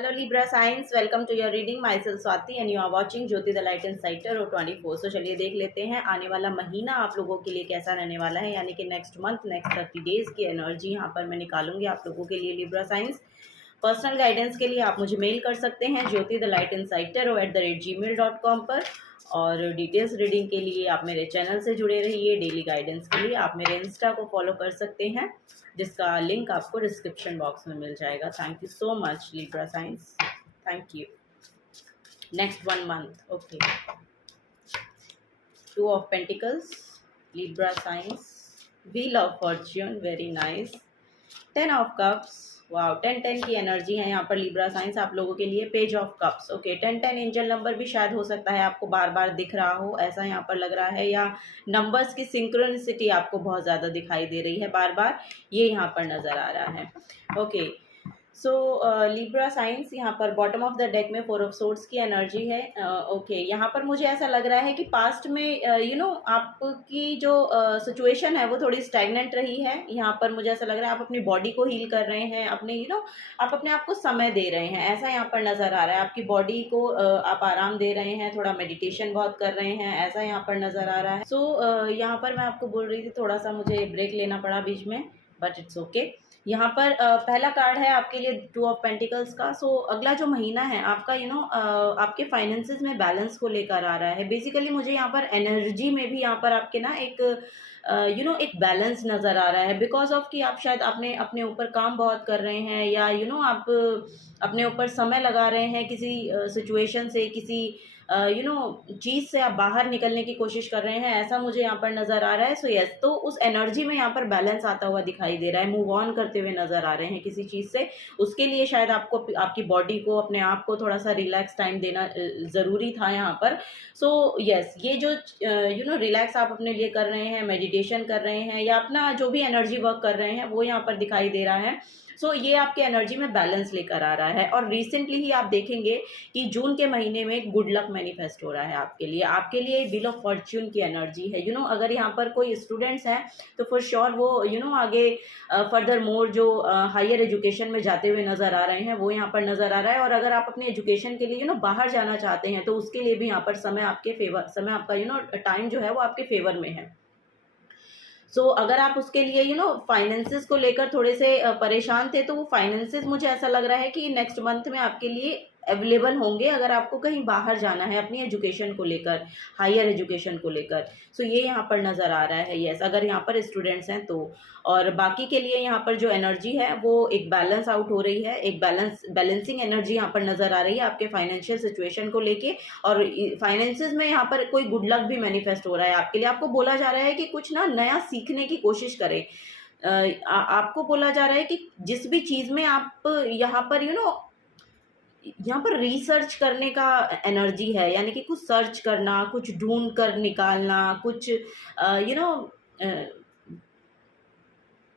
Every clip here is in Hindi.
Hello Libra Signs, welcome to your reading. Myself Swati and you are watching Jyoti the Light Inside Tarot 24। तो चलिए देख लेते हैं आने वाला महीना आप लोगों के लिए कैसा रहने वाला है, यानी कि नेक्स्ट मंथ, नेक्स्ट 30 डेज की एनर्जी यहाँ पर मैं निकालूंगी आप लोगों के लिए लिब्रा साइंस। पर्सनल गाइडेंस के लिए आप मुझे मेल कर सकते हैं jyoti_the_light_inside_tarot@gmail.com पर। और डिटेल्स रीडिंग के लिए आप मेरे चैनल से जुड़े रहिए। डेली गाइडेंस के लिए आप मेरे इंस्टा को फॉलो कर सकते हैं, जिसका लिंक आपको डिस्क्रिप्शन बॉक्स में मिल जाएगा। Thank you so much Libra science, thank you. Next 1 month, okay. 2 of pentacles, Libra science, wheel of Fortune, very nice. 10 of cups, wow, 10-10 की एनर्जी है यहाँ पर लिब्रा साइंस आप लोगों के लिए। Page of cups, okay. 10-10 angel number भी शायद हो सकता है आपको बार बार दिख रहा हो, ऐसा यहाँ पर लग रहा है, या नंबर्स की सिंक्रोनिसिटी आपको बहुत ज़्यादा दिखाई दे रही है बार बार, ये यहाँ पर नज़र आ रहा है, ओके। सो लिब्रा साइंस यहाँ पर बॉटम ऑफ द डेक में 4 ऑफ सोर्ड्स की एनर्जी है, ओके। यहाँ पर मुझे ऐसा लग रहा है कि पास्ट में आपकी जो सिचुएशन है वो थोड़ी स्टैग्नेंट रही है। यहाँ पर मुझे ऐसा लग रहा है आप अपनी बॉडी को हील कर रहे हैं, अपने आप अपने आप को समय दे रहे हैं, ऐसा यहाँ पर नज़र आ रहा है। आपकी बॉडी को आप आराम दे रहे हैं, थोड़ा मेडिटेशन बहुत कर रहे हैं, ऐसा यहाँ पर नज़र आ रहा है। सो यहाँ पर मैं आपको बोल रही थी, थोड़ा सा मुझे ब्रेक लेना पड़ा बीच में, बट इट्स ओके। यहाँ पर पहला कार्ड है आपके लिए 2 ऑफ पेंटिकल्स का। सो अगला जो महीना है आपका आपके फाइनेंसेस में बैलेंस को लेकर आ रहा है। बेसिकली मुझे यहाँ पर एनर्जी में भी यहाँ पर आपके ना एक एक बैलेंस नज़र आ रहा है, बिकॉज ऑफ कि आप शायद आपने अपने ऊपर काम बहुत कर रहे हैं, या आप अपने ऊपर समय लगा रहे हैं किसी सिचुएशन से, किसी चीज़ से आप बाहर निकलने की कोशिश कर रहे हैं, ऐसा मुझे यहाँ पर नज़र आ रहा है। सो यस, तो उस एनर्जी में यहाँ पर बैलेंस आता हुआ दिखाई दे रहा है, मूव ऑन करते हुए नज़र आ रहे हैं किसी चीज़ से। उसके लिए शायद आपको आपकी बॉडी को, अपने आप को थोड़ा सा रिलैक्स टाइम देना ज़रूरी था यहाँ पर। सो यस, ये जो रिलैक्स आप अपने लिए कर रहे हैं, मेडिटेशन कर रहे हैं, या अपना जो भी एनर्जी वर्क कर रहे हैं, वो यहाँ पर दिखाई दे रहा है। सो ये आपके एनर्जी में बैलेंस लेकर आ रहा है। और रिसेंटली ही आप देखेंगे कि जून के महीने में गुड लक मैनिफेस्ट हो रहा है आपके लिए व्हील ऑफ फॉर्च्यून की एनर्जी है। अगर यहाँ पर कोई स्टूडेंट्स हैं तो फॉर श्योर वो आगे फर्दर मोर जो हायर एजुकेशन में जाते हुए नज़र आ रहे हैं, वो यहाँ पर नज़र आ रहा है। और अगर आप अपने एजुकेशन के लिए बाहर जाना चाहते हैं, तो उसके लिए भी यहाँ पर समय आपका टाइम जो है वो आपके फेवर में है। सो अगर आप उसके लिए फाइनेंसेस को लेकर थोड़े से परेशान थे, तो वो फाइनेंसेस मुझे ऐसा लग रहा है कि नेक्स्ट मंथ में आपके लिए अवेलेबल होंगे, अगर आपको कहीं बाहर जाना है अपनी एजुकेशन को लेकर, हायर एजुकेशन को लेकर। सो ये यहाँ पर नज़र आ रहा है, यस, अगर यहाँ पर स्टूडेंट्स हैं तो। और बाकी के लिए यहाँ पर जो एनर्जी है वो एक बैलेंस आउट हो रही है, एक बैलेंसिंग एनर्जी यहाँ पर नज़र आ रही है आपके फाइनेंशियल सिचुएशन को लेके। और फाइनेंसेस में यहाँ पर कोई गुड लक भी मैनिफेस्ट हो रहा है आपके लिए। आपको बोला जा रहा है कि कुछ नया सीखने की कोशिश करें। आपको बोला जा रहा है कि जिस भी चीज़ में आप यहाँ पर रिसर्च करने का एनर्जी है, यानी कि कुछ सर्च करना, कुछ ढूंढ कर निकालना, कुछ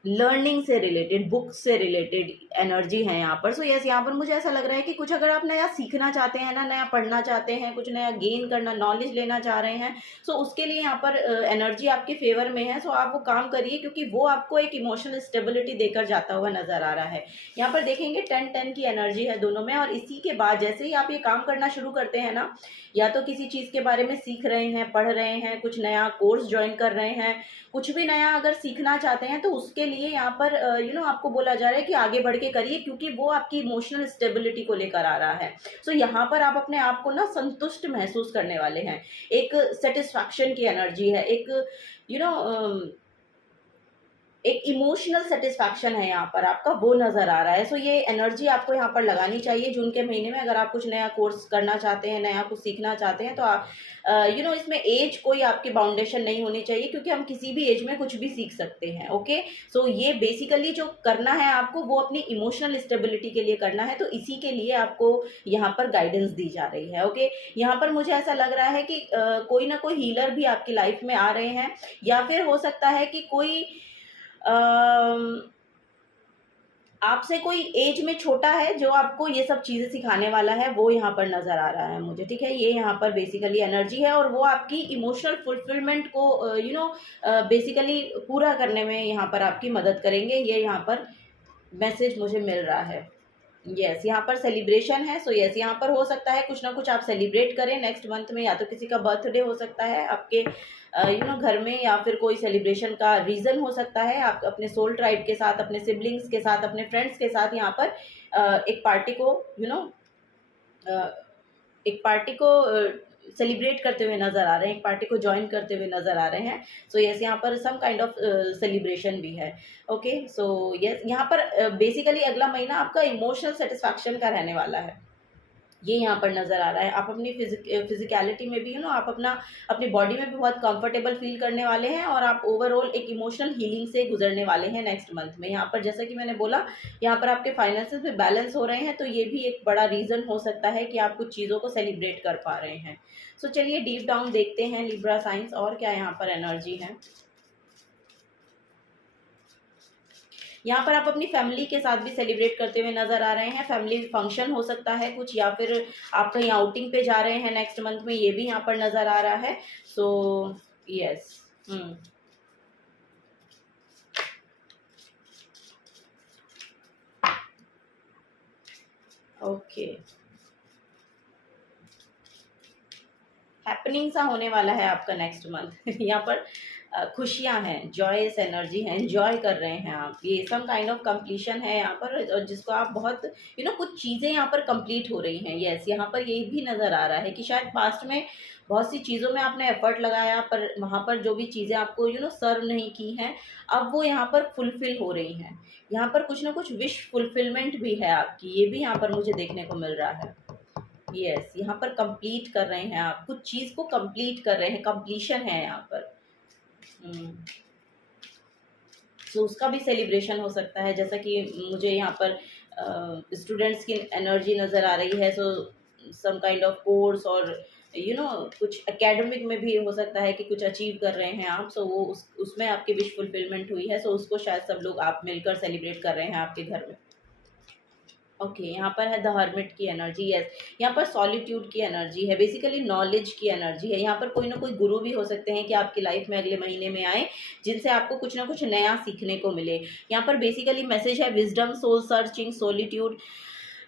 लर्निंग से रिलेटेड, बुक्स से रिलेटेड एनर्जी है यहाँ पर। सो यस, यहाँ पर मुझे ऐसा लग रहा है कि कुछ अगर आप नया सीखना चाहते हैं ना, नया पढ़ना चाहते हैं, कुछ नया गेन करना, नॉलेज लेना चाह रहे हैं, सो उसके लिए यहाँ पर एनर्जी आपके फेवर में है। सो आप वो काम करिए, क्योंकि वो आपको एक इमोशनल स्टेबिलिटी देकर जाता हुआ नजर आ रहा है। यहाँ पर देखेंगे 10-10 की एनर्जी है दोनों में। और इसी के बाद जैसे ही आप ये काम करना शुरू करते हैं ना, या तो किसी चीज़ के बारे में सीख रहे हैं, पढ़ रहे हैं, कुछ नया कोर्स ज्वाइन कर रहे हैं, कुछ भी नया अगर सीखना चाहते हैं, तो उसके लिए यहाँ पर आपको बोला जा रहा है कि आगे बढ़ के करिए, क्योंकि वो आपकी इमोशनल स्टेबिलिटी को लेकर आ रहा है। सो यहाँ पर आप अपने आप को संतुष्ट महसूस करने वाले हैं, एक सेटिस्फैक्शन की एनर्जी है, एक इमोशनल सेटिस्फैक्शन है यहाँ पर आपका, वो नज़र आ रहा है। सो ये एनर्जी आपको यहाँ पर लगानी चाहिए जून के महीने में। अगर आप कुछ नया कोर्स करना चाहते हैं, नया कुछ सीखना चाहते हैं, तो आप इसमें एज कोई आपकी बाउंडेशन नहीं होनी चाहिए, क्योंकि हम किसी भी एज में कुछ भी सीख सकते हैं, ओके। सो ये बेसिकली जो करना है आपको, वो अपनी इमोशनल स्टेबिलिटी के लिए करना है, तो इसी के लिए आपको यहाँ पर गाइडेंस दी जा रही है, ओके। यहाँ पर मुझे ऐसा लग रहा है कि कोई ना कोई हीलर भी आपकी लाइफ में आ रहे हैं, या फिर हो सकता है कि कोई आपसे कोई एज में छोटा है जो आपको ये सब चीज़ें सिखाने वाला है, वो यहाँ पर नज़र आ रहा है मुझे, ठीक है। ये यहाँ पर बेसिकली एनर्जी है, और वो आपकी इमोशनल फुलफिलमेंट को बेसिकली पूरा करने में यहाँ पर आपकी मदद करेंगे, ये यहाँ पर मैसेज मुझे मिल रहा है। यस, यहाँ पर सेलिब्रेशन है। सो यस, यहाँ पर हो सकता है कुछ ना कुछ आप सेलिब्रेट करें नेक्स्ट मंथ में, या तो किसी का बर्थडे हो सकता है आपके घर में, या फिर कोई सेलिब्रेशन का रीज़न हो सकता है। आप अपने सोल ट्राइब के साथ, अपने सिबलिंग्स के साथ, अपने फ्रेंड्स के साथ यहाँ पर एक पार्टी को एक पार्टी को सेलिब्रेट करते हुए नज़र आ रहे हैं, एक पार्टी को जॉइन करते हुए नज़र आ रहे हैं। सो यस, यहाँ पर सम काइंड ऑफ सेलिब्रेशन भी है। ओके, सो यस, यहाँ पर बेसिकली अगला महीना आपका इमोशनल सेटिस्फैक्शन का रहने वाला है, ये यहाँ पर नज़र आ रहा है। आप अपनी फिजिकलिटी में भी आप अपनी बॉडी में भी बहुत कंफर्टेबल फील करने वाले हैं, और आप ओवरऑल एक इमोशनल हीलिंग से गुजरने वाले हैं नेक्स्ट मंथ में। यहाँ पर जैसा कि मैंने बोला, यहाँ पर आपके फाइनेंसेस में बैलेंस हो रहे हैं, तो ये भी एक बड़ा रीज़न हो सकता है कि आप कुछ चीज़ों को सेलिब्रेट कर पा रहे हैं। सो चलिए डीप डाउन देखते हैं लिब्रा साइंस, और क्या यहाँ पर एनर्जी है। यहाँ पर आप अपनी फैमिली के साथ भी सेलिब्रेट करते हुए नज़र आ रहे हैं। फैमिली फंक्शन हो सकता है कुछ, या फिर आप कहीं आउटिंग पे जा रहे हैं नेक्स्ट मंथ में, ये भी यहाँ पर नज़र आ रहा है। सो यस, ओके, हैपनिंग सा होने वाला है आपका नेक्स्ट मंथ। यहाँ पर खुशियाँ हैं, जॉयस एनर्जी है, एंजॉय कर रहे हैं आप, ये सम काइंड ऑफ कंप्लीशन है यहाँ पर, और जिसको आप बहुत कुछ चीज़ें यहाँ पर कंप्लीट हो रही हैं। यस, यहाँ पर ये भी नज़र आ रहा है कि शायद पास्ट में बहुत सी चीज़ों में आपने एफर्ट लगाया, पर वहाँ पर जो भी चीज़ें आपको सर्व नहीं की हैं, अब वो यहाँ पर फुलफ़िल हो रही हैं। यहाँ पर कुछ ना कुछ विश फुलफ़िलमेंट भी है आपकी, ये भी यहाँ पर मुझे देखने को मिल रहा है। यस, यहाँ पर कंप्लीट कर रहे हैं आप, कुछ चीज़ को कंप्लीट कर रहे हैं, कंप्लीशन है यहाँ पर। तो उसका भी सेलिब्रेशन हो सकता है, जैसा कि मुझे यहाँ पर स्टूडेंट्स की एनर्जी नज़र आ रही है। सो सम काइंड ऑफ कोर्स, और कुछ एकेडमिक में भी हो सकता है कि कुछ अचीव कर रहे हैं आप। सो वो उसमें आपकी विश फुलफिलमेंट हुई है। सो उसको शायद सब लोग आप मिलकर सेलिब्रेट कर रहे हैं आपके घर में। ओके, यहाँ पर है द हर्मिट की एनर्जी। यस, यहाँ पर सॉलिट्यूड की एनर्जी है, बेसिकली नॉलेज की एनर्जी है। यहाँ पर कोई ना कोई गुरु भी हो सकते हैं कि आपकी लाइफ में अगले महीने में आए, जिनसे आपको कुछ ना कुछ नया सीखने को मिले। यहाँ पर बेसिकली मैसेज है wisdom, soul searching, solitude,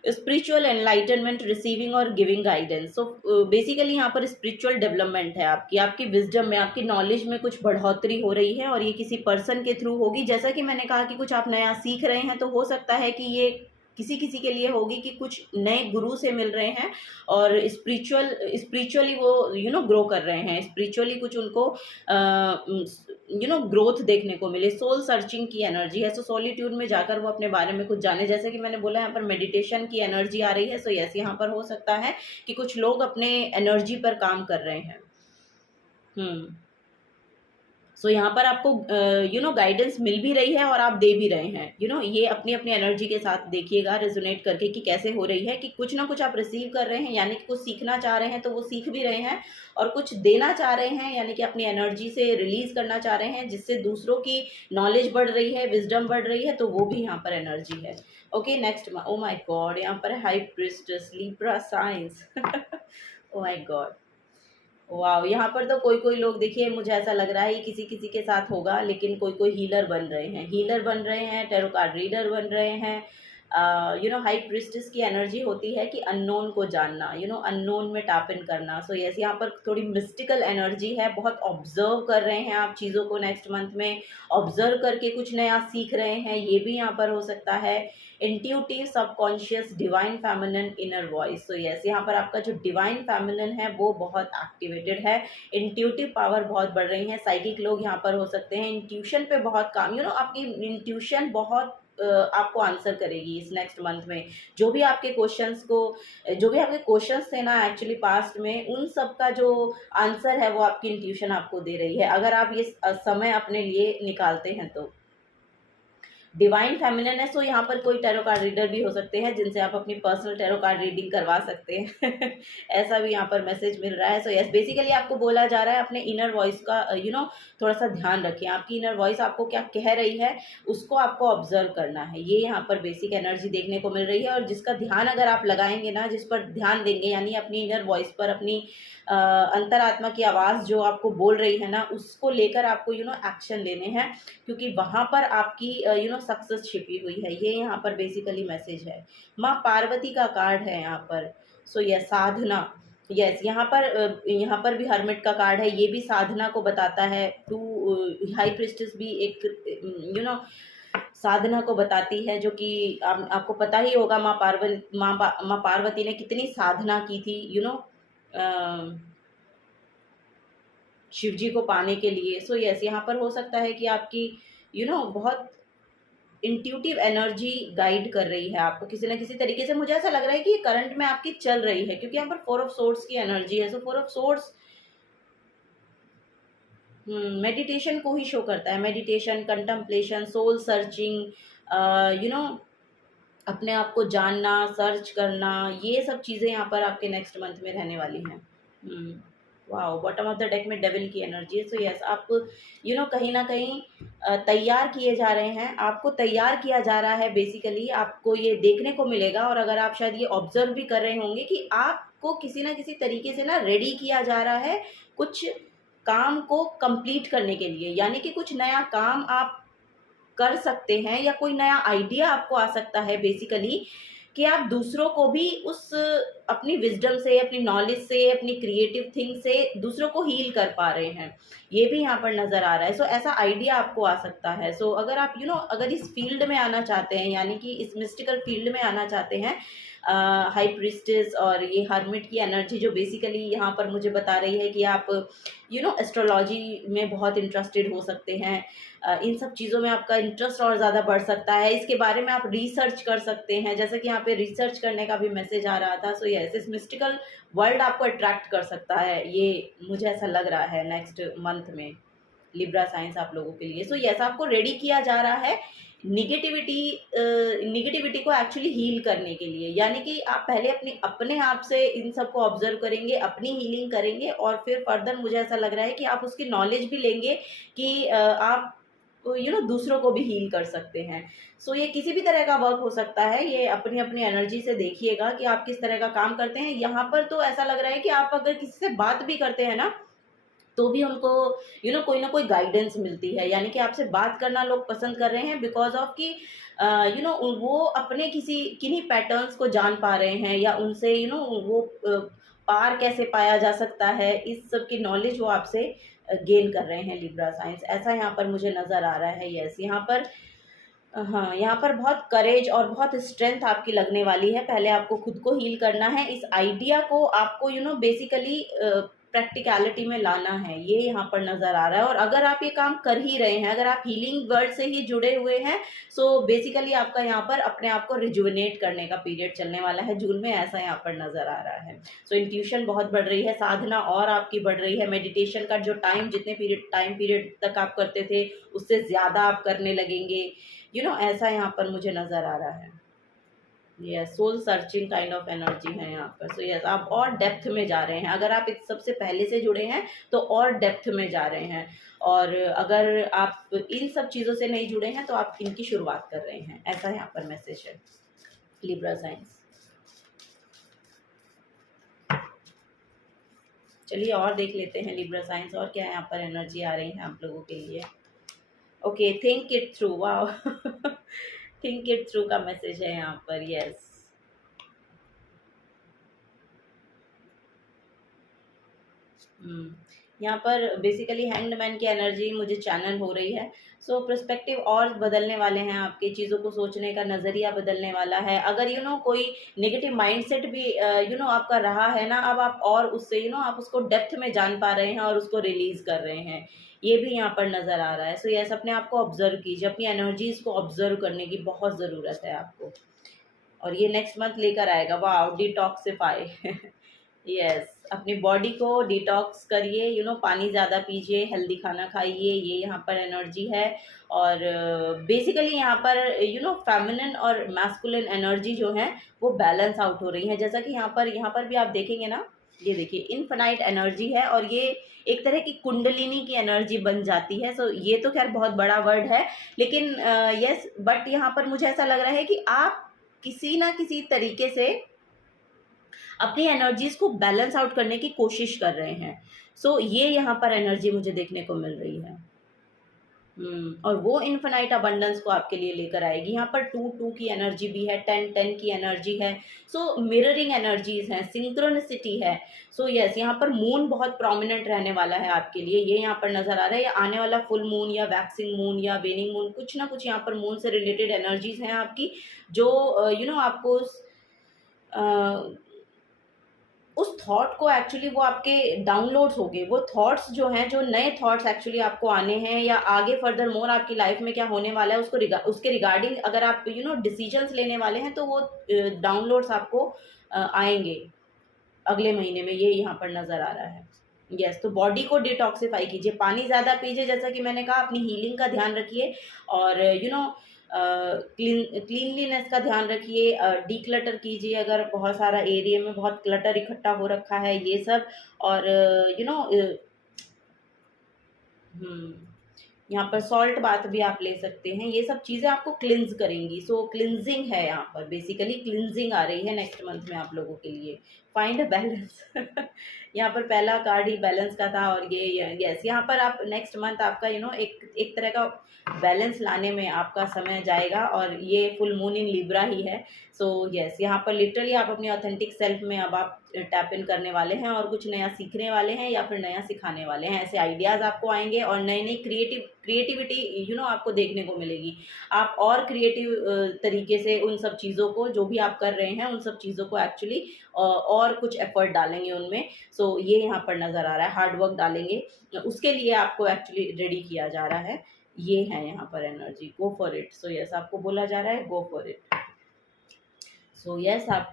spiritual enlightenment, receiving और गिविंग गाइडेंस। सो बेसिकली यहाँ पर स्पिरिचुअल डेवलपमेंट है आपकी विजडम में, आपकी नॉलेज में कुछ बढ़ोतरी हो रही है, और ये किसी पर्सन के थ्रू होगी। जैसा कि मैंने कहा कि कुछ आप नया सीख रहे हैं, तो हो सकता है कि ये किसी किसी के लिए होगी कि कुछ नए गुरु से मिल रहे हैं, और स्पिरिचुअली वो ग्रो कर रहे हैं, स्पिरिचुअली कुछ उनको ग्रोथ देखने को मिले। सोल सर्चिंग की एनर्जी है। सो सॉलिट्यूड में जाकर वो अपने बारे में कुछ जाने, जैसे कि मैंने बोला यहाँ पर मेडिटेशन की एनर्जी आ रही है। सो यस, यहाँ पर हो सकता है कि कुछ लोग अपने एनर्जी पर काम कर रहे हैं। सो यहाँ पर आपको गाइडेंस मिल भी रही है, और आप दे भी रहे हैं। ये अपनी अपनी एनर्जी के साथ देखिएगा रेजोनेट करके कि कैसे हो रही है, कि कुछ ना कुछ आप रिसीव कर रहे हैं, यानी कि कुछ सीखना चाह रहे हैं तो वो सीख भी रहे हैं, और कुछ देना चाह रहे हैं, यानी कि अपनी एनर्जी से रिलीज करना चाह रहे हैं, जिससे दूसरों की नॉलेज बढ़ रही है, विजडम बढ़ रही है, तो वो भी यहाँ पर एनर्जी है। ओके, नेक्स्ट, ओ माई गॉड, यहाँ पर हाई प्रिस्टेस, लिब्रा साइंस। ओ माई गॉड, वाह, यहाँ पर तो कोई कोई लोग, देखिए मुझे ऐसा लग रहा है किसी किसी के साथ होगा, लेकिन कोई कोई हीलर बन रहे हैं, टैरो कार्ड रीडर बन रहे हैं। हाई प्रिस्टेस की एनर्जी होती है कि अननोन को जानना, अननोन में टैप इन करना। सो यस, यहाँ पर थोड़ी मिस्टिकल एनर्जी है, बहुत ऑब्जर्व कर रहे हैं आप चीज़ों को नेक्स्ट मंथ में, ऑब्जर्व करके कुछ नया सीख रहे हैं, ये भी यहाँ पर हो सकता है। Intuitive, subconscious, divine feminine, inner voice. सो यस, यहाँ पर आपका जो डिवाइन फेमिनिन है वो बहुत एक्टिवेटेड है, इंट्यूटिव पावर बहुत बढ़ रही है। साइकिक लोग यहाँ पर हो सकते हैं, इंट्यूशन पे बहुत काम, आपकी इंट्यूशन बहुत आपको आंसर करेगी इस नेक्स्ट मंथ में। जो भी आपके क्वेश्चंस थे ना एक्चुअली पास्ट में, उन सब का जो आंसर है वो आपकी इंट्यूशन आपको दे रही है, अगर आप ये समय अपने लिए निकालते हैं तो। डिवाइन फेमिनिन है। सो यहाँ पर कोई टैरो कार्ड रीडर भी हो सकते हैं, जिनसे आप अपनी पर्सनल टैरो कार्ड रीडिंग करवा सकते हैं। ऐसा भी यहाँ पर मैसेज मिल रहा है। सो यस, बेसिकली आपको बोला जा रहा है अपने इनर वॉइस का थोड़ा सा ध्यान रखें, आपकी इनर वॉइस आपको क्या कह रही है उसको आपको ऑब्जर्व करना है, ये यहाँ पर बेसिक एनर्जी देखने को मिल रही है। और जिसका ध्यान अगर आप लगाएंगे ना, जिस पर ध्यान देंगे, यानी अपनी इनर वॉइस पर, अपनी अंतरात्मा की आवाज़ जो आपको बोल रही है ना, उसको लेकर आपको एक्शन लेने हैं, क्योंकि वहाँ पर आपकी सक्सेस छिपी हुई है, ये यहाँ पर बेसिकली मैसेज है। माँ पार्वती का कार्ड है यहाँ पर। सो यह साधना, यस, यहाँ पर भी हर्मिट का कार्ड है, ये भी साधना को बताता है। टू हाई प्रिस्टेस भी एक साधना को बताती है, जो कि आपको पता ही होगा माँ पार्वती ने कितनी साधना की थी शिव जी को पाने के लिए। सो यस, यहाँ पर हो सकता है कि आपकी बहुत इंट्यूटिव एनर्जी गाइड कर रही है आपको किसी ना किसी तरीके से। मुझे ऐसा लग रहा है कि ये करंट में आपकी चल रही है, क्योंकि यहाँ पर 4 ऑफ सोर्ड्स की एनर्जी है। सो 4 ऑफ सोर्ड्स मेडिटेशन को ही शो करता है। मेडिटेशन, कंटेम्पलेशन, सोल सर्चिंग, अपने आप को जानना, सर्च करना, ये सब चीज़ें यहाँ पर आपके नेक्स्ट मंथ में रहने वाली हैं। Wow, bottom of the deck में डेविल की एनर्जी है। सो यस, आप कहीं ना कहीं तैयार किए जा रहे हैं, आपको तैयार किया जा रहा है। बेसिकली आपको ये देखने को मिलेगा, और अगर आप शायद ये ऑब्जर्व भी कर रहे होंगे कि आपको किसी ना किसी तरीके से ना रेडी किया जा रहा है कुछ काम को कंप्लीट करने के लिए, यानी कि कुछ नया काम आप कर सकते हैं, या कोई नया आइडिया आपको आ सकता है बेसिकली, कि आप दूसरों को भी उस अपनी विजडम से, अपनी नॉलेज से, अपनी क्रिएटिव थिंग से दूसरों को हील कर पा रहे हैं। ये भी यहाँ पर नज़र आ रहा है। सो ऐसा आइडिया आपको आ सकता है। सो अगर आप अगर इस फील्ड में आना चाहते हैं, यानी कि इस मिस्टिकल फील्ड में आना चाहते हैं, हाई प्रिस्टेस और ये हर्मिट की एनर्जी जो बेसिकली यहाँ पर मुझे बता रही है कि आप एस्ट्रोलॉजी में बहुत इंटरेस्टेड हो सकते हैं। इन सब चीज़ों में आपका इंटरेस्ट और ज़्यादा बढ़ सकता है। इसके बारे में आप रिसर्च कर सकते हैं, जैसे कि यहाँ पे रिसर्च करने का भी मैसेज आ रहा था। सो यस, इस मिस्टिकल वर्ल्ड आपको अट्रैक्ट कर सकता है, ये मुझे ऐसा लग रहा है नेक्स्ट मंथ में लिब्रा साइंस आप लोगों के लिए। सो यस, आपको रेडी किया जा रहा है निगेटिविटी को एक्चुअली हील करने के लिए, यानी कि आप पहले अपने आप से इन सबको ऑब्जर्व करेंगे, अपनी हीलिंग करेंगे, और फिर फर्दर मुझे ऐसा लग रहा है कि आप उसकी नॉलेज भी लेंगे कि आप दूसरों को भी हील कर सकते हैं। सो ये किसी भी तरह का वर्क हो सकता है, ये अपनी अपनी एनर्जी से देखिएगा कि आप किस तरह का काम करते हैं। यहाँ पर तो ऐसा लग रहा है कि आप अगर किसी से बात भी करते हैं ना, तो भी उनको कोई ना कोई गाइडेंस मिलती है, यानी कि आपसे बात करना लोग पसंद कर रहे हैं, बिकॉज ऑफ कि वो अपने किन्हीं पैटर्न्स को जान पा रहे हैं, या उनसे वो पार कैसे पाया जा सकता है, इस सब की नॉलेज वो आपसे गेन कर रहे हैं लिब्रा साइंस। ऐसा यहाँ पर मुझे नज़र आ रहा है। यस, यहाँ पर हाँ, यहाँ पर बहुत करेज और बहुत स्ट्रेंथ आपकी लगने वाली है। पहले आपको खुद को हील करना है, इस आइडिया को आपको बेसिकली प्रैक्टिकलिटी में लाना है, ये यहाँ पर नज़र आ रहा है। और अगर आप ये काम कर ही रहे हैं, अगर आप हीलिंग वर्ल्ड से ही जुड़े हुए हैं, सो बेसिकली आपका यहाँ पर अपने आप को रिजुविनेट करने का पीरियड चलने वाला है जून में, ऐसा यहाँ पर नज़र आ रहा है। सो इंट्यूशन बहुत बढ़ रही है, साधना और आपकी बढ़ रही है, मेडिटेशन का जो जितने टाइम पीरियड तक आप करते थे उससे ज़्यादा आप करने लगेंगे, ऐसा यहाँ पर मुझे नज़र आ रहा है। Yes, soul searching kind of energy है यहाँ पर। सो यस, आप और डेप्थ में जा रहे हैं। अगर आप इस सबसे पहले से जुड़े हैं तो और डेप्थ में जा रहे हैं, और अगर आप इन सब चीज़ों से नहीं जुड़े हैं तो आप इनकी शुरुआत कर रहे हैं, ऐसा यहाँ पर मैसेज है लिब्रा साइंस। चलिए और देख लेते हैं लिब्रा साइंस और क्या यहाँ पर एनर्जी आ रही है आप लोगों के लिए। Okay, think it through, wow think it through का मैसेज है यहाँ पर। यस, यहाँ पर बेसिकली हैंगमैन की एनर्जी मुझे चैनल हो रही है। सो पर्सपेक्टिव और बदलने वाले हैं आपके, चीज़ों को सोचने का नज़रिया बदलने वाला है। अगर कोई नेगेटिव माइंडसेट भी आपका रहा है ना, अब आप और उससे आप उसको डेप्थ में जान पा रहे हैं और उसको रिलीज़ कर रहे हैं, ये भी यहाँ पर नज़र आ रहा है। सो यस, अपने आप को ऑब्जर्व कीजिए, अपनी एनर्जीज़ को ऑब्जर्व करने की बहुत ज़रूरत है आपको, और ये नेक्स्ट मंथ लेकर आएगा। वाह, डिटॉक्सिफाई यस, अपनी बॉडी को डिटॉक्स करिए, पानी ज़्यादा पीजिए, हेल्दी खाना खाइए, ये यहाँ पर एनर्जी है। और बेसिकली यहाँ पर फेमिनिन और मैस्कुलिन एनर्जी जो है वो बैलेंस आउट हो रही है। जैसा कि यहाँ पर भी आप देखेंगे ना, ये देखिए इनफिनाइट एनर्जी है, और ये एक तरह की कुंडलिनी की एनर्जी बन जाती है। सो ये तो खैर बहुत बड़ा वर्ड है, लेकिन यस, बट यहाँ पर मुझे ऐसा लग रहा है कि आप किसी ना किसी तरीके से अपनी एनर्जीज को बैलेंस आउट करने की कोशिश कर रहे हैं। सो ये यहाँ पर एनर्जी मुझे देखने को मिल रही है। और वो इन्फिनाइट अबंडेंस को आपके लिए लेकर आएगी। यहाँ पर 2 की एनर्जी भी है, 10 की एनर्जी है। सो मिररिंग एनर्जीज हैं, सिंक्रोनिसिटी है। सो यस, यहाँ पर मून बहुत प्रोमिनेंट रहने वाला है आपके लिए, ये यहाँ पर नजर आ रहा है। या आने वाला फुल मून या वैक्सिंग मून या वेनिंग मून, कुछ ना कुछ यहाँ पर मून से रिलेटेड एनर्जीज हैं आपकी, जो आपको उस थॉट को एक्चुअली वो आपके डाउनलोड्स हो गए। वो थॉट्स जो हैं, जो नए थॉट्स एक्चुअली आपको आने हैं या आगे फर्दर मोर आपकी लाइफ में क्या होने वाला है उसके रिगार्डिंग अगर आप डिसीजंस लेने वाले हैं, तो वो डाउनलोड्स आपको आएंगे अगले महीने में, ये यहाँ पर नज़र आ रहा है। यस, तो बॉडी को डिटॉक्सिफाई कीजिए, पानी ज़्यादा पीजिए, जैसा कि मैंने कहा, अपनी हीलिंग का ध्यान रखिए, और क्लीनलीनेस का ध्यान रखिए, डीक्लटर कीजिए अगर बहुत सारा एरिया में बहुत क्लटर इकट्ठा हो रखा है, ये सब। और यहाँ पर सॉल्ट बाथ भी आप ले सकते हैं, ये सब चीज़ें आपको क्लिन्ज करेंगी। सो क्लिनजिंग है यहाँ पर, बेसिकली क्लिनजिंग आ रही है नेक्स्ट मंथ में आप लोगों के लिए। फाइंड अ बैलेंस यहाँ पर पहला कार्ड ही बैलेंस का था, और ये यस, यहाँ पर आप नेक्स्ट मंथ आपका एक तरह का बैलेंस लाने में आपका समय जाएगा, और ये फुल मून इन लिब्रा ही है। सो यस, यहाँ पर लिटरली आप अपनी ऑथेंटिक सेल्फ में अब आप टैप इन करने वाले हैं, और कुछ नया सीखने वाले हैं या फिर नया सिखाने वाले हैं। ऐसे आइडियाज़ आपको आएंगे, और नई नई क्रिएटिविटी आपको देखने को मिलेगी। आप और क्रिएटिव तरीके से उन सब चीज़ों को, जो भी आप कर रहे हैं, उन सब चीज़ों को एक्चुअली और कुछ एफर्ट डालेंगे उनमें। सो ये यहाँ पर नज़र आ रहा है, हार्ड वर्क डालेंगे, उसके लिए आपको एक्चुअली रेडी किया जा रहा है। ये है यहाँ पर energy, go for it. So yes, आपको बोला जा रहा है go for it. So yes, आप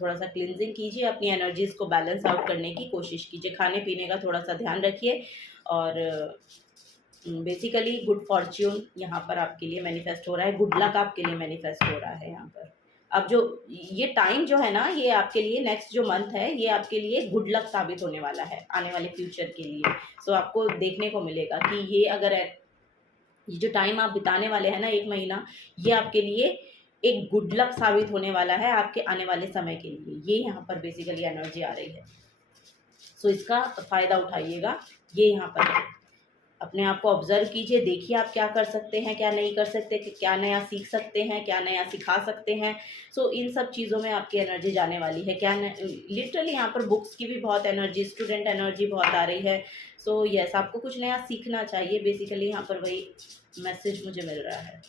थोड़ा सा क्लिनजिंग कीजिए, अपनी एनर्जीज़ को बैलेंस आउट करने की कोशिश कीजिए, खाने पीने का थोड़ा सा ध्यान रखिए, और बेसिकली गुड फॉर्च्यून यहाँ पर आपके लिए मैनिफेस्ट हो रहा है, गुड लक आपके लिए मैनिफेस्ट हो रहा है यहाँ पर। अब जो ये टाइम जो है ना, ये आपके लिए नेक्स्ट जो मंथ है, ये आपके लिए गुड लक साबित होने वाला है आने वाले फ्यूचर के लिए। सो आपको देखने को मिलेगा कि ये जो टाइम आप बिताने वाले हैं ना, 1 महीना, ये आपके लिए एक गुड लक साबित होने वाला है आपके आने वाले समय के लिए। ये यहाँ पर बेसिकली एनर्जी आ रही है। सो इसका फ़ायदा उठाइएगा, ये यहाँ पर है। अपने आप को ऑब्जर्व कीजिए, देखिए आप क्या कर सकते हैं, क्या नहीं कर सकते, क्या नया सीख सकते हैं, क्या नया सिखा सकते हैं। सो इन सब चीज़ों में आपकी एनर्जी जाने वाली है। लिटरली यहाँ पर बुक्स की भी बहुत एनर्जी, स्टूडेंट एनर्जी बहुत आ रही है। सो यस, आपको कुछ नया सीखना चाहिए, बेसिकली यहाँ पर वही मैसेज मुझे मिल रहा है।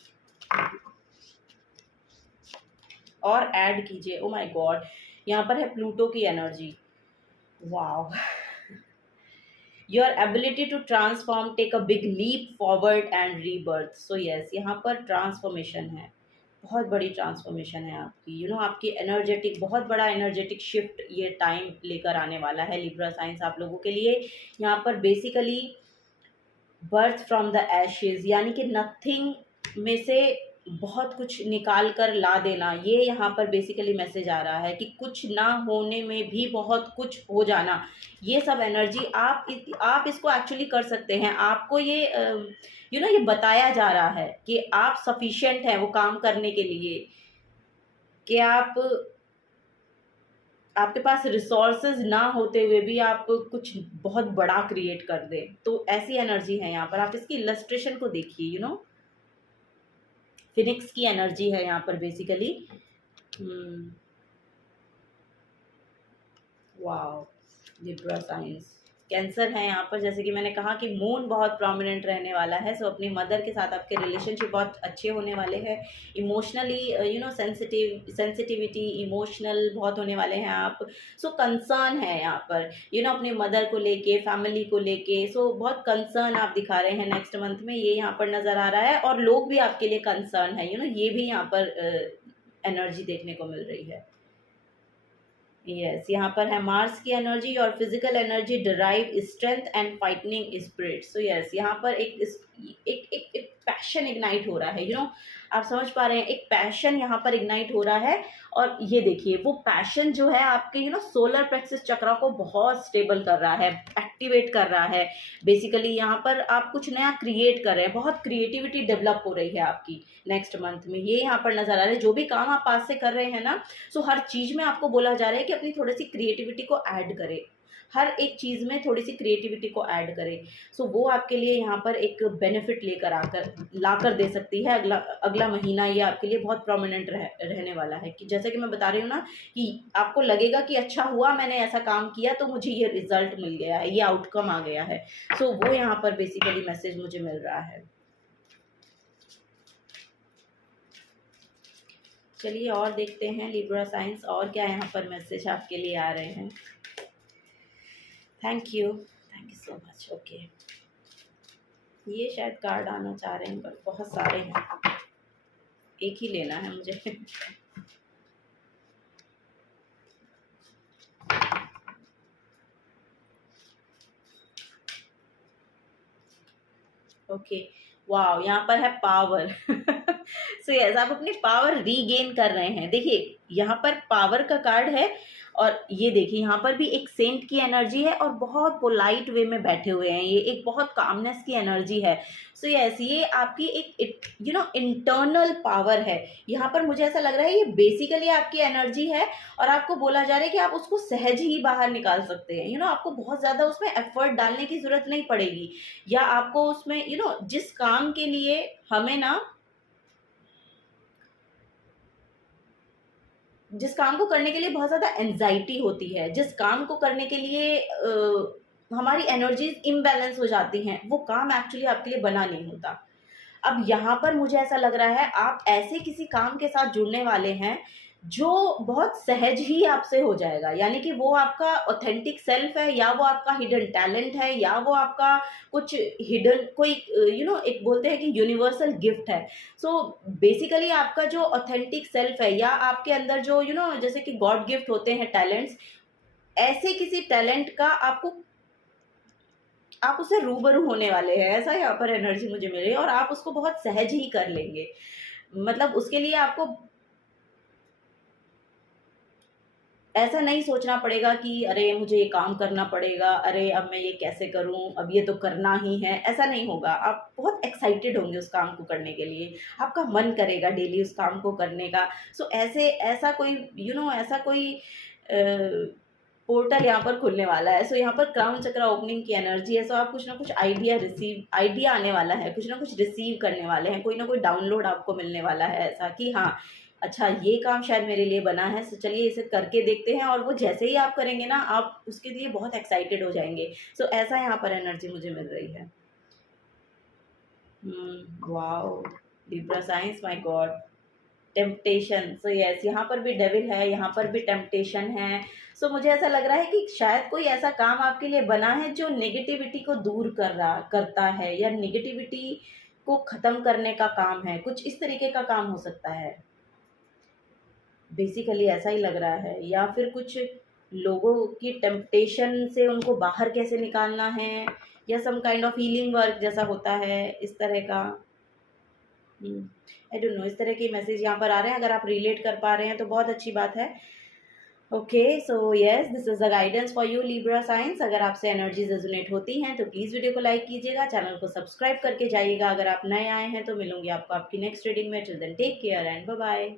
और ऐड कीजिए, ओ माय गॉड, यहाँ पर है प्लूटो की energy. Wow, your ability to transform, take a big leap forward and rebirth. So yes, यहाँ पर ट्रांसफॉर्मेशन है, बहुत बड़ी ट्रांसफॉर्मेशन है आपकी। आपकी एनर्जेटिक, बहुत बड़ा एनर्जेटिक शिफ्ट ये टाइम लेकर आने वाला है लिब्रा साइंस आप लोगों के लिए। यहाँ पर basically birth from the Ashes, यानी कि नथिंग में से बहुत कुछ निकाल कर ला देना, ये यहाँ पर बेसिकली मैसेज आ रहा है कि कुछ ना होने में भी बहुत कुछ हो जाना। ये सब एनर्जी आप इसको एक्चुअली कर सकते हैं। आपको ये ये बताया जा रहा है कि आप सफिशिएंट हैं वो काम करने के लिए, कि आपके पास रिसोर्सेज ना होते हुए भी आप कुछ बहुत बड़ा क्रिएट कर दें। तो ऐसी एनर्जी है यहाँ पर। आप इसकी इलस्ट्रेशन को देखिए, फिनिक्स की एनर्जी है यहाँ पर basically. Wow, Libra science, cancer है यहाँ पर। जैसे कि मैंने कहा कि मून बहुत प्रोमिनेंट रहने वाला है। सो अपनी मदर के साथ आपके रिलेशनशिप बहुत अच्छे होने वाले हैं। इमोशनली सेंसिटिविटी, इमोशनल बहुत होने वाले हैं आप। सो कंसर्न है यहाँ पर, अपनी मदर को लेके, फैमिली को लेके। सो बहुत कंसर्न आप दिखा रहे हैं नेक्स्ट मंथ में, ये यहाँ पर नज़र आ रहा है। और लोग भी आपके लिए कंसर्न है, ये भी यहाँ पर एनर्जी देखने को मिल रही है। यस, यहाँ पर है मार्स की एनर्जी, और physical energy derive strength and fighting spirit. So yes, यहाँ पर एक पैशन इग्नाइट हो रहा है, आप समझ पा रहे हैं, एक पैशन यहाँ पर इग्नाइट हो रहा है। और ये देखिए वो पैशन जो है आपके सोलर प्लेक्सस चक्रा को बहुत स्टेबल कर रहा है, एक्टिवेट कर रहा है। बेसिकली यहाँ पर आप कुछ नया क्रिएट कर रहे हैं, बहुत क्रिएटिविटी डेवलप हो रही है आपकी नेक्स्ट मंथ में, ये यहाँ पर नजर आ रहा है। जो भी काम आप पास से कर रहे हैं ना, सो हर चीज में आपको बोला जा रहा है कि अपनी थोड़ी सी क्रिएटिविटी को ऐड करें, हर एक चीज़ में थोड़ी सी क्रिएटिविटी को ऐड करें। सो वो आपके लिए यहाँ पर एक बेनिफिट लेकर आकर लाकर दे सकती है। अगला अगला महीना ये आपके लिए बहुत प्रोमिनेंट रहने वाला है, कि जैसे कि मैं बता रही हूँ ना, कि आपको लगेगा कि अच्छा हुआ मैंने ऐसा काम किया तो मुझे ये रिजल्ट मिल गया है, ये आउटकम आ गया है। सो वो यहाँ पर बेसिकली मैसेज मुझे मिल रहा है। चलिए और देखते हैं लिब्रा साइंस और क्या यहाँ पर मैसेज आपके लिए आ रहे हैं। Thank you so much. Okay, ये शायद कार्ड आना चाह रहे हैं पर बहुत सारे हैं, एक ही लेना है मुझे। ओके, वाओ, यहाँ पर है पावर। सो यस, आप अपनी पावर रीगेन कर रहे हैं। देखिए यहाँ पर पावर का कार्ड है, और ये देखिए यहाँ पर भी एक सेंट की एनर्जी है और बहुत पोलाइट वे में बैठे हुए हैं, ये एक बहुत कामनेस की एनर्जी है। सो यस, ये आपकी एक इंटरनल पावर है। यहाँ पर मुझे ऐसा लग रहा है ये बेसिकली आपकी एनर्जी है, और आपको बोला जा रहा है कि आप उसको सहज ही बाहर निकाल सकते हैं। आपको बहुत ज़्यादा उसमें एफर्ट डालने की ज़रूरत नहीं पड़ेगी, या आपको उसमें जिस काम के लिए हमें ना, जिस काम को करने के लिए बहुत ज़्यादा एंजाइटी होती है, जिस काम को करने के लिए हमारी एनर्जीज इम्बैलेंस हो जाती हैं, वो काम एक्चुअली आपके लिए बना नहीं होता। अब यहाँ पर मुझे ऐसा लग रहा है आप ऐसे किसी काम के साथ जुड़ने वाले हैं जो बहुत सहज ही आपसे हो जाएगा, यानी कि वो आपका ऑथेंटिक सेल्फ है, या वो आपका हिडन टैलेंट है, या वो आपका कुछ हिडन कोई एक बोलते हैं कि यूनिवर्सल गिफ्ट है। सो बेसिकली आपका जो ऑथेंटिक सेल्फ है, या आपके अंदर जो जैसे कि गॉड गिफ्ट होते हैं टैलेंट्स, ऐसे किसी टैलेंट का आप उससे रूबरू होने वाले हैं, ऐसा यहाँ पर एनर्जी मुझे मिल रही है, और आप उसको बहुत सहज ही कर लेंगे। मतलब उसके लिए आपको ऐसा नहीं सोचना पड़ेगा कि अरे मुझे ये काम करना पड़ेगा, अरे अब मैं ये कैसे करूं, अब ये तो करना ही है, ऐसा नहीं होगा। आप बहुत एक्साइटेड होंगे उस काम को करने के लिए, आपका मन करेगा डेली उस काम को करने का। सो ऐसा कोई ऐसा कोई पोर्टल यहाँ पर खुलने वाला है। सो यहाँ पर क्राउन चक्रा ओपनिंग की एनर्जी है। सो आप कुछ ना कुछ आइडिया आने वाला है, कुछ ना कुछ रिसीव करने वाले हैं, कोई ना कोई डाउनलोड आपको मिलने वाला है, ऐसा कि हाँ अच्छा ये काम शायद मेरे लिए बना है, सो चलिए इसे करके देखते हैं। और वो जैसे ही आप करेंगे ना, आप उसके लिए बहुत एक्साइटेड हो जाएंगे। सो ऐसा यहाँ पर एनर्जी मुझे मिल रही है। Wow, Libra science, my God, temptation. So yes, यहाँ पर भी डेविल है, यहाँ पर भी टेम्पटेशन है। सो मुझे ऐसा लग रहा है कि शायद कोई ऐसा काम आपके लिए बना है जो नेगेटिविटी को दूर करता है, या नेगेटिविटी को ख़त्म करने का काम है, कुछ इस तरीके का काम हो सकता है। बेसिकली ऐसा ही लग रहा है, या फिर कुछ लोगों की टेम्पटेशन से उनको बाहर कैसे निकालना है, या some kind of healing work जैसा होता है इस तरह का। आई डोंट नो, इस तरह के मैसेज यहाँ पर आ रहे हैं। अगर आप रिलेट कर पा रहे हैं तो बहुत अच्छी बात है। Okay, so yes, this is the guidance for you Libra science. अगर आपसे एनर्जीज रेजोनेट होती हैं तो प्लीज़ वीडियो को लाइक कीजिएगा, चैनल को सब्सक्राइब करके जाइएगा। अगर आप नए आए हैं तो मिलूंगी आपको आपकी नेक्स्ट रीडिंग में। Till then take care and bye bye.